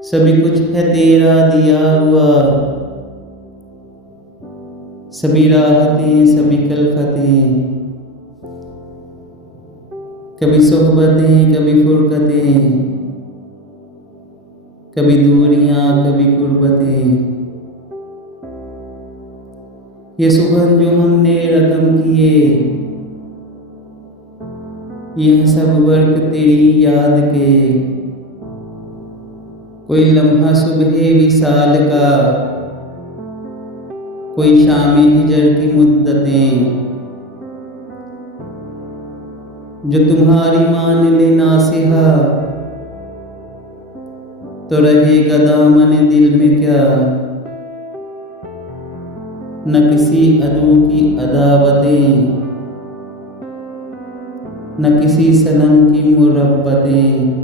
सभी कुछ है तेरा दिया हुआ, सभी राहतें सभी कल्फतें, कभी सोहबतें कभी फुरकतें, कभी दूरियां कभी गुर्बतें। ये सुगंध जो हमने रकम किए, यह सब वर्क तेरी याद के। कोई लम्हा सुबह विसाल का, कोई शाम हिजर की मुद्दतें, जो तुम्हारी मान ले नासिहा, तो रहेगा दामन दिल में क्या। न किसी अदू की अदावतें, न किसी सनम की मुरब्बतें।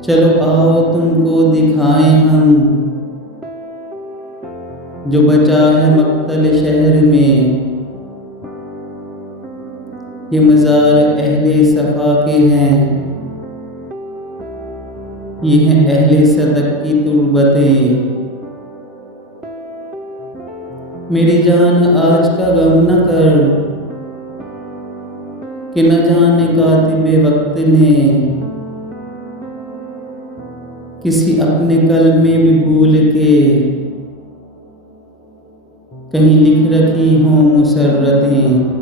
चलो आओ तुमको दिखाएं हम, जो बचा है मक्तल शहर में। ये मज़ार अहले सफ़ा के हैं, ये हैं अहले सदक की तुर्बतें। मेरी जान आज का गम न कर, कि न जाने कातिबे वक्त ने किसी अपने कल में भी भूल के कहीं लिख रखी हों मुसर्रतें।